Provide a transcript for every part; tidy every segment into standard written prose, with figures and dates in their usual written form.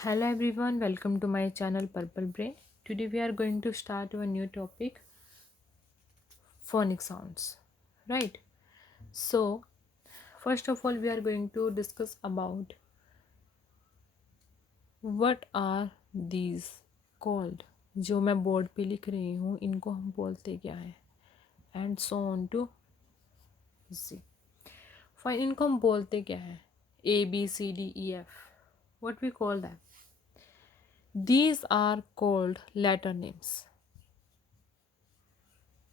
Hello everyone, welcome to my channel Purple Brain. Today we are going to start a new topic, phonic sounds. Right? So, first of all we are going to discuss about what are these called. जो मैं board पे लिख रही हूँ इनको हम बोलते क्या है and so on to G. Fine, इनको हम बोलते क्या है ABCDEF. What we call them? These are called letter names.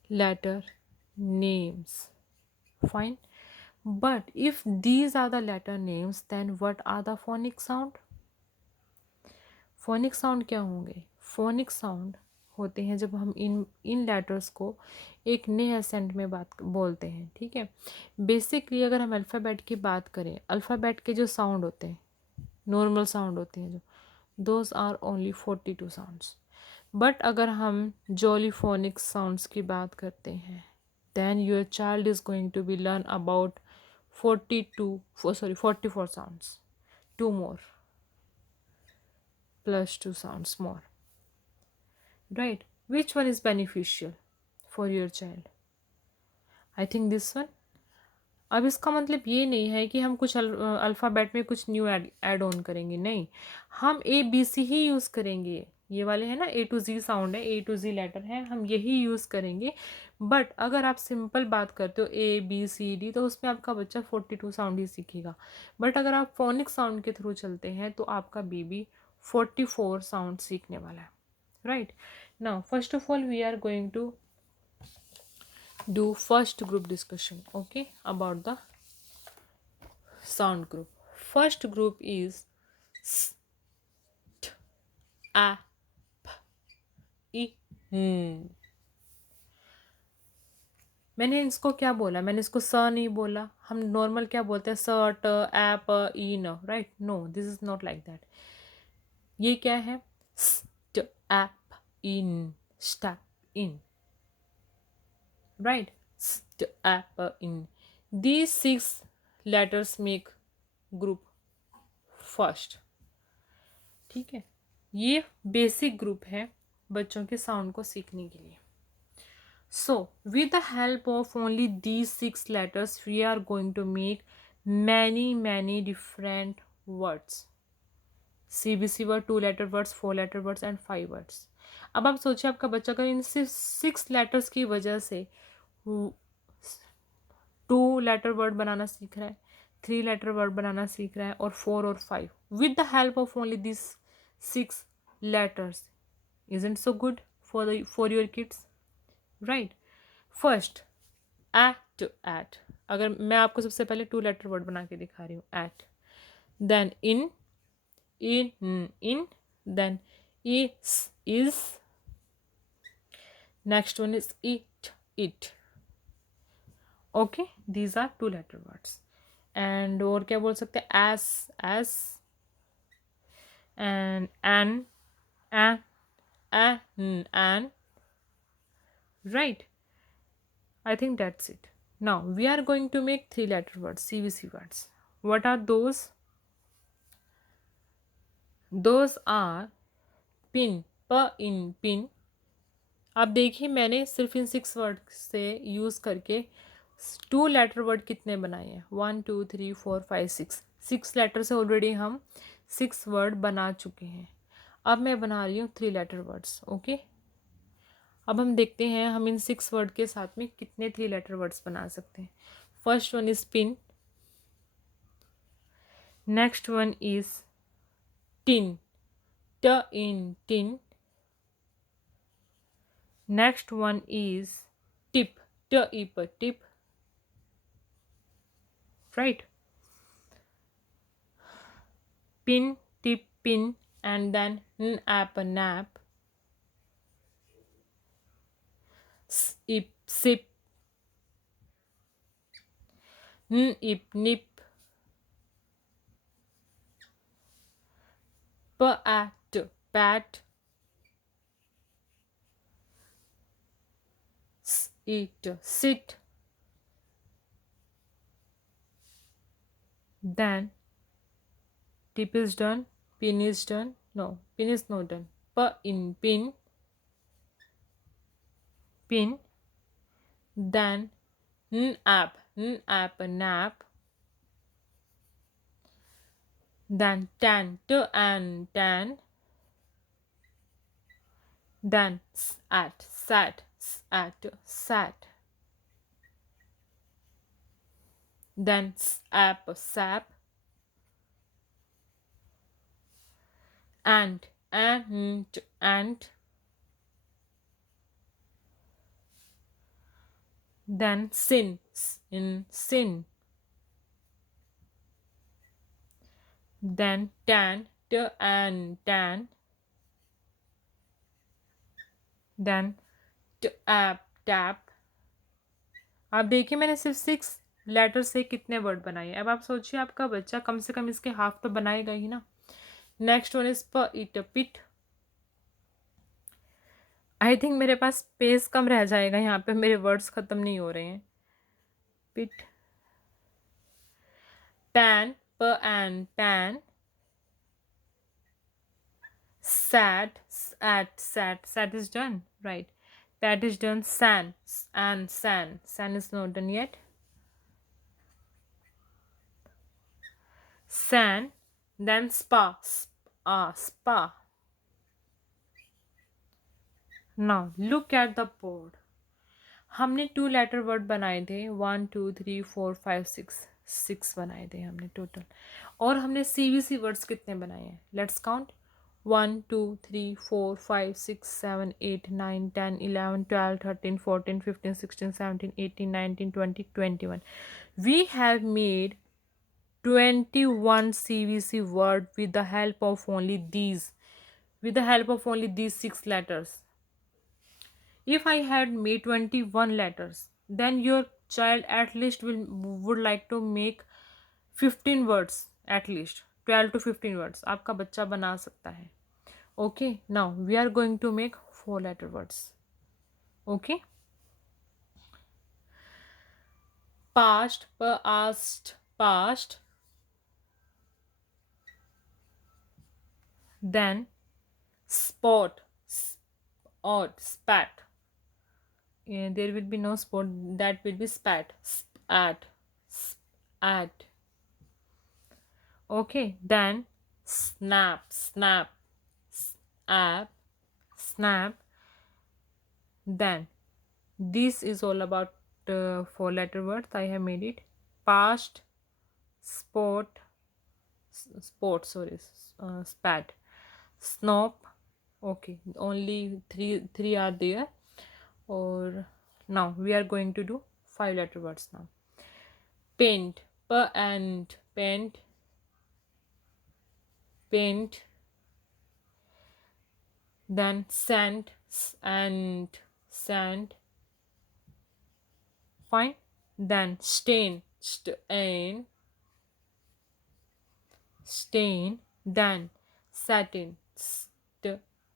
Letter names. Fine. But if these are the letter names, then what are the phonic sound? phonic sound क्या होंगे? phonic sound होते हैं जब हम इन लेटर्स को एक नए accent में बात बोलते हैं. ठीक है. बेसिकली अगर हम अल्फ़ाबेट की बात करें, अल्फ़ाबेट के जो साउंड होते हैं, नॉर्मल साउंड होते हैं जो, those are only 42 sounds. But अगर हम जॉलीफोनिक साउंड्स की बात करते हैं, then your child is going to be learn about 44 sounds, two more plus two sounds more, right? Which one is beneficial for your child? I think this one. अब इसका मतलब ये नहीं है कि हम कुछ अल्फ़ाबेट में कुछ न्यू ऐड ऑन करेंगे, नहीं. हम ABC ही यूज़ करेंगे. ये वाले हैं ना, A to Z साउंड है, A to Z लेटर है, हम यही यूज़ करेंगे. बट अगर आप सिंपल बात करते हो ABCD तो उसमें आपका बच्चा 42 साउंड ही सीखेगा. बट अगर आप फोनिक साउंड के थ्रू चलते हैं तो आपका बेबी 44 साउंड सीखने वाला है. Right. Now first of all we are going to do first group discussion, okay, about the sound group. First group is s, t, a, p, i, n. मैंने इसको क्या बोला? मैंने इसको स नहीं बोला. हम नॉर्मल क्या बोलते हैं? स, T, A, P, E, N. Right. No, this is not like that. ये क्या है? S, T, A, P, E, N. Step in. Right. St, apple, in. These 6 letters make group first. ठीक है. ये बेसिक ग्रुप है बच्चों के sound को सीखने के लिए. So, with the help of only these 6 letters, we are going to make many different words. CBC word, 2 letter words, 4 letter words and 5 words. अब आप सोचिए आपका बच्चा का इन सिर्फ 6 letters की वजह से 2 letter वर्ड बनाना सीख रहा है, 3 letter वर्ड बनाना सीख रहा है, और 4 और 5 with the help of only this 6 letters. Isn't so good for your kids, right? First, at. अगर मैं आपको सबसे पहले 2 letter वर्ड बना के दिखा रही हूँ. at, then in, then is, next one is it. Okay, these are 2 letter words. And और क्या बोल सकते हैं? S and N. Right. I think that's it. Now we are going to make 3 letter words, CBC words. What are those? Those are pin, P, in, pin. आप देखिए मैंने सिर्फ इन 6 word से यूज़ करके 2 letter वर्ड कितने बनाए हैं? 1 2 3 4 5 6 letter से ऑलरेडी हम 6 वर्ड बना चुके हैं. अब मैं बना रही हूँ 3 letter वर्ड्स. ओके. अब हम देखते हैं हम इन 6 वर्ड के साथ में कितने 3 letter वर्ड्स बना सकते हैं. First one is pin. Next one is tin, t, in, tin. Next one is tip, t, ip, tip. Right. Pin, tip, pin, and then nap, nap. Sip, sip. Nip, nip. Pat, pat. Sit, sit. Then tip is done, Pin is done. No, pin is not done. P in pin, pin. Then nap, nap, nap. Then tan, t and tan. Then sat, sat, sat. Then sap, sap. And, and. Then sin, sin. Then tan, t and tan. Then tap. आप देखिए मैंने सिर्फ 6 letter से कितने word बनाए। अब आप सोचिए आपका बच्चा कम से कम इसके हाफ तो बनाएगा ही ना। नेक्स्ट वन इज प इट पिट। आई थिंक मेरे पास स्पेस कम रह जाएगा यहाँ पे, मेरे वर्ड्स खत्म नहीं हो रहे हैं। पिट, पैन, प and pan. Sat, sat is done, right? Pat is done. San is not done yet. San, then spa, spa. Now look at the board. हमने 2 लेटर वर्ड बनाए थे, 1 2 3 4 5 6 बनाए थे हमने टोटल। और हमने CVC वर्ड्स कितने बनाए हैं? Let's count. 1 2 3 4 5 6 7 8 9 10 11 12 13 14 15 16 17 18 19 20 21. We have made 21 CVC word with the help of only these 6 letters. If I had made 21 letters, then your child at least would like to make 15 words, at least 12 to 15 words आपका बच्चा बना सकता है। Okay, now we are going to make 4 letter words. Okay, past, past. Then spot, spat. Yeah, there will be no spot, that will be spat, spat. Okay, then snap, snap. Then this is all about 4 letter words. I have made it. Past, sport, sorry, spat, snop. Okay, only three are there. Or now we are going to do 5 letter words now. Paint, p and paint. Then sand and sand. Fine. Then stain, stain. Then satin,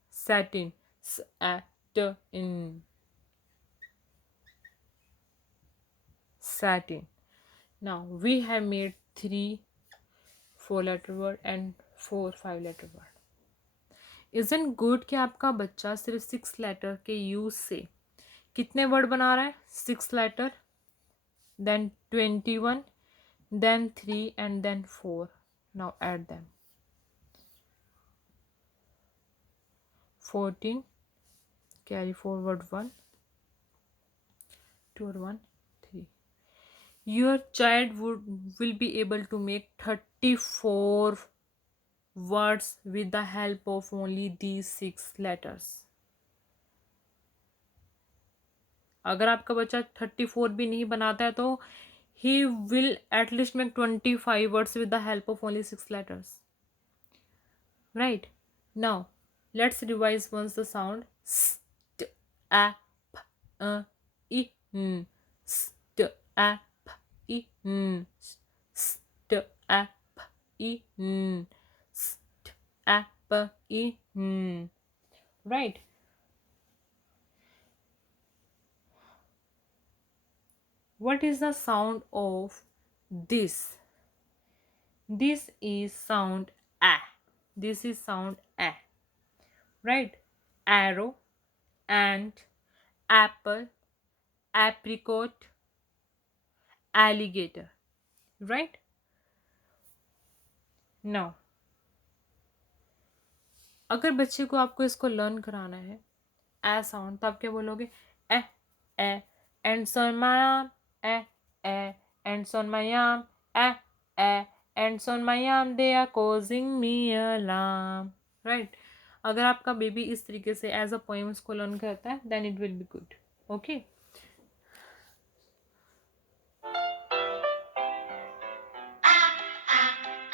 satin, satin. Now we have made 3 4 letter word and 4 5 letter word. Isn't good कि आपका बच्चा सिर्फ 6 letter के use से कितने word बना रहा है? 6 letter, then 21, then 3 and then 4. Now add them. 14, carry forward 1, 2 or 1, 3. Your child will be able to make 34 words with the help of only these 6 letters. अगर आपका बच्चा 34 भी नहीं बनाता है तो he will at least make 25 words with the help of only 6 letters. Right? Now, let's revise once the sound. St, a, p, I, n. St, a, p, I, n. St, a, p, I, n. St, a, p, I, n. Right? What is the sound of this? This is sound a. This is sound A, right? Arrow, ant, apple, apricot, alligator, right? Now, अगर बच्चे को आपको इसको learn कराना है ए sound, तो आप क्या बोलोगे? A a ants on my arm, a a ants on my arm, a a ants on my arm, they are causing me alarm, right? अगर आपका बेबी इस तरीके से एज अ पोएम उसको लर्न करता है, then it will be good. Okay.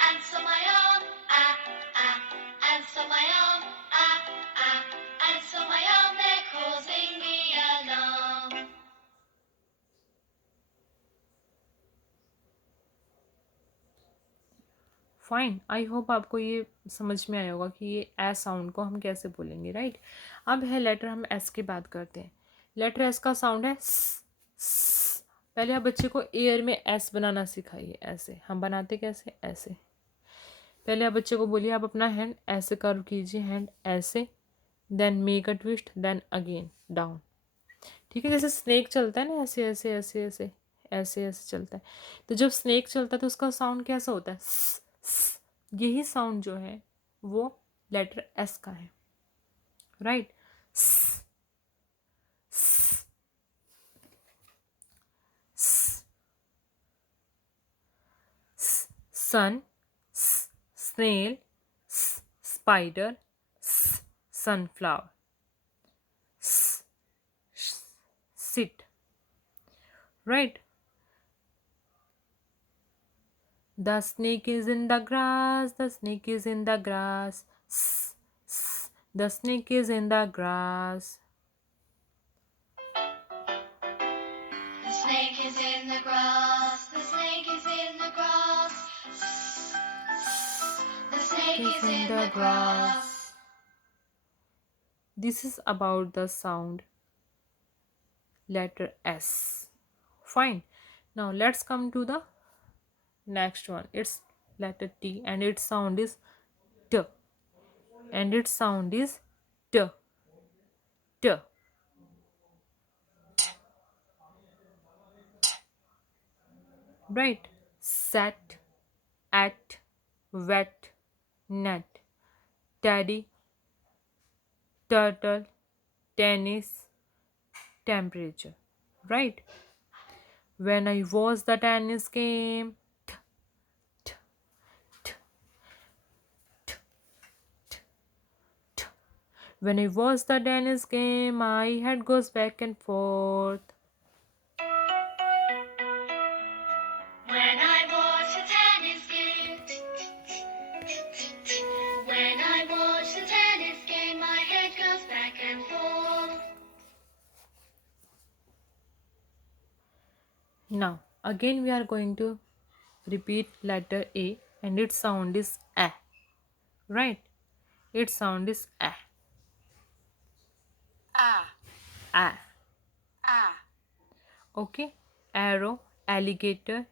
Ants on my arm, ants on my arm, ants on my arm, they're causing me alarm. Fine. I hope आपको ये समझ में आया होगा कि ये एस साउंड को हम कैसे बोलेंगे, राइट? अब है लेटर, हम एस की बात करते हैं. लेटर एस का साउंड है स. पहले आप बच्चे को एयर में एस बनाना सिखाइए. ऐसे हम बनाते कैसे? ऐसे. पहले आप बच्चे को बोलिए, आप अपना हैंड ऐसे कर्व कीजिए, हैंड ऐसे, then make a twist, then again down. ठीक है? जैसे स्नेक चलता है ना, ऐसे ऐसे ऐसे ऐसे ऐसे ऐसे चलता है. तो जब स्नेक चलता है तो उसका साउंड कैसा होता है? स. यही साउंड जो है वो लेटर एस का है, right? Sun, snail, spider, sunflower, sit, right? The snake is in the grass, the snake is in the grass, the snake is in the grass. The snake is in the grass, the snake is in the grass, the snake is in the grass. This is about the sound letter S. Fine. Now let's come to the next one. It's letter T and its sound is T. And its sound is T. T. Right? Set, at, wet, net, teddy, turtle, tennis, temperature. Right? When I watch the tennis game, when I watch the tennis game, my head goes back and forth. When I watch the tennis game, when I watch the tennis game, my head goes back and forth. Now, again we are going to repeat letter A and its sound is A. Right? Its sound is A. A. Okay? Arrow, alligator,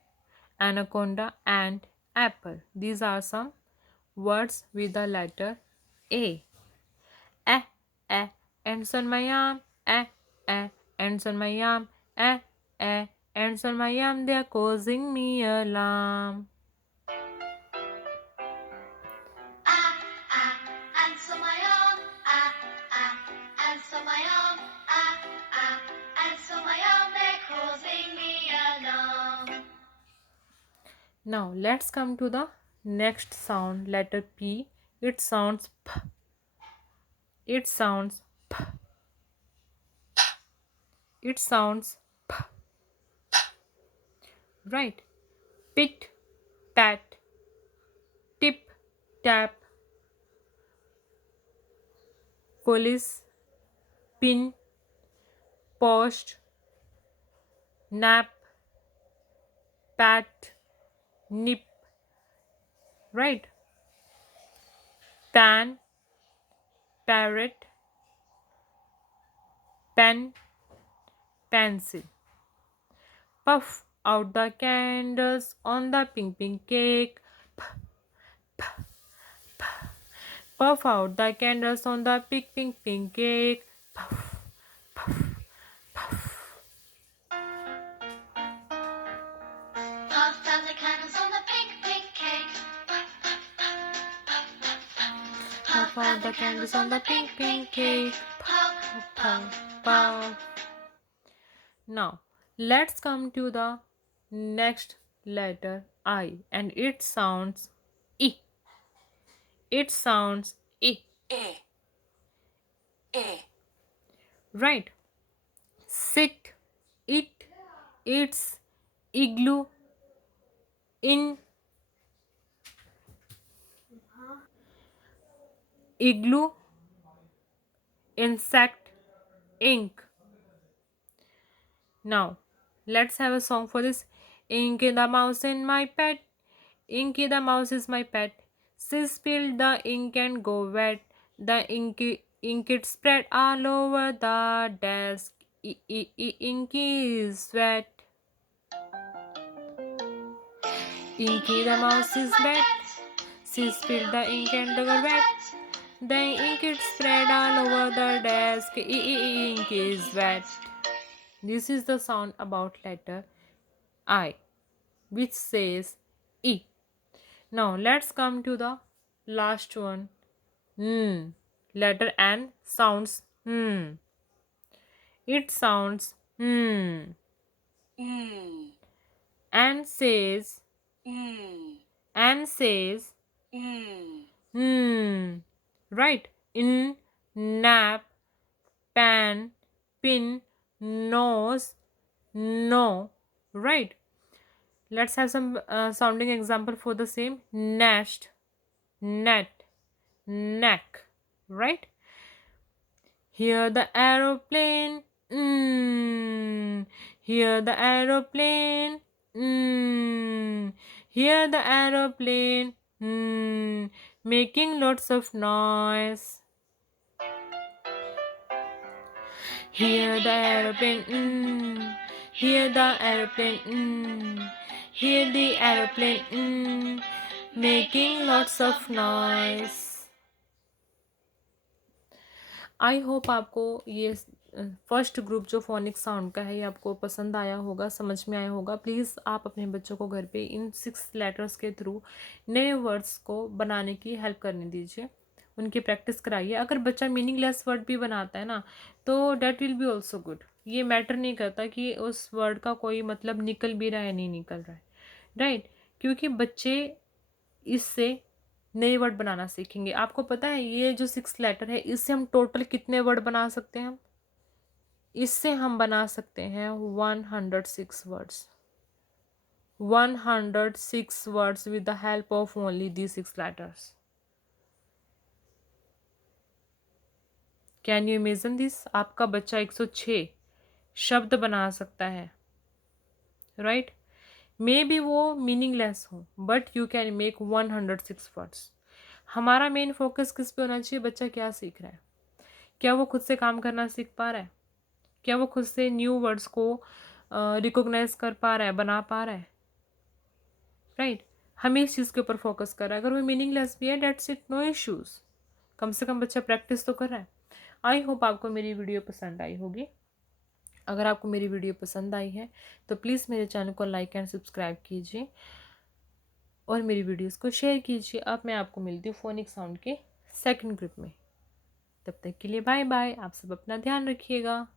anaconda, and apple. These are some words with the letter A. A. Ants on my arm. A. Ants on my arm. A. Ants on my arm. They are causing me alarm. Ants on my arm, ants on my arm, ants on my arm, they're causing me alarm. Now let's come to the next sound, letter P. It sounds P. It sounds P. It sounds P. Right? Pit, pat, tip, tap, police, pin, post, nap, pat, nip. Right? Pan, parrot, pen, pencil. Puff out the candles on the pink cake. Puff out the candles on the pink, pink, pink cake. Puff, puff, puff. Puff out the candles on the pink, pink cake. Puff, puff, puff, puff, puff, puff. Puff out the candles on the pink, pink cake. Puff, Puff, puff. Now, let's come to the next letter I, and it sounds E. It sounds E. Right. Sit, it, its, igloo, in, igloo, insect, ink. Now, let's have a song for this. Inky the mouse in my pet. Inky the mouse is my pet. She spilled the ink and go wet. The ink it spread all over the desk. Inky is wet. Inky the mouse is wet. She spilled the ink and go wet. The ink it spread all over the desk. Ink is wet. This is the sound about letter I, which says E. Now let's come to the last one. Letter N sounds It sounds and says right. In, nap, pan, pin, nose, no. Right. Let's have some sounding example for the same. Nest, net, neck. Right. Hear the aeroplane. Hear the aeroplane. Hear the aeroplane. Making lots of noise. Hear the aeroplane. Hear the aeroplane. Hear the aeroplane. Making lots of noise. I hope आपको ये first group जो phonic sound का है ये आपको पसंद आया होगा, समझ में आया होगा। प्लीज़ आप अपने बच्चों को घर पे इन 6 लेटर्स के थ्रू नए वर्ड्स को बनाने की हेल्प करने दीजिए, उनकी प्रैक्टिस कराइए। अगर बच्चा मीनिंगलेस वर्ड भी बनाता है ना तो that will be also good. ये मैटर नहीं करता कि उस वर्ड का कोई मतलब निकल भी रहा है नहीं निकल रहा है, राइट? क्योंकि बच्चे इससे नए वर्ड बनाना सीखेंगे। आपको पता है ये जो 6 लेटर है इससे हम टोटल कितने वर्ड बना सकते हैं? इससे हम बना सकते हैं 106 words. 106 words with the help of only the 6 letters. Can you imagine this? आपका बच्चा 106 शब्द बना सकता है, राइट? मे बी वो मीनिंगलेस हो but you can make 106 words. हमारा मेन फोकस किस पे होना चाहिए? बच्चा क्या सीख रहा है, क्या वो खुद से काम करना सीख पा रहा है, क्या वो खुद से न्यू वर्ड्स को रिकॉग्नाइज कर पा रहा है, बना पा रहा है, राइट? हमें इस चीज़ के ऊपर फोकस कर रहा है। अगर वो मीनिंगलेस भी है डेट्स इट, नो इश्यूज़। कम से कम बच्चा प्रैक्टिस तो कर रहा है। आई होप आपको मेरी वीडियो पसंद आई होगी। अगर आपको मेरी वीडियो पसंद आई है तो प्लीज़ मेरे चैनल को लाइक एंड सब्सक्राइब कीजिए और मेरी वीडियोस को शेयर कीजिए। अब मैं आपको मिलती हूँ फोनिक साउंड के सेकंड ग्रुप में। तब तक के लिए बाय बाय। आप सब अपना ध्यान रखिएगा।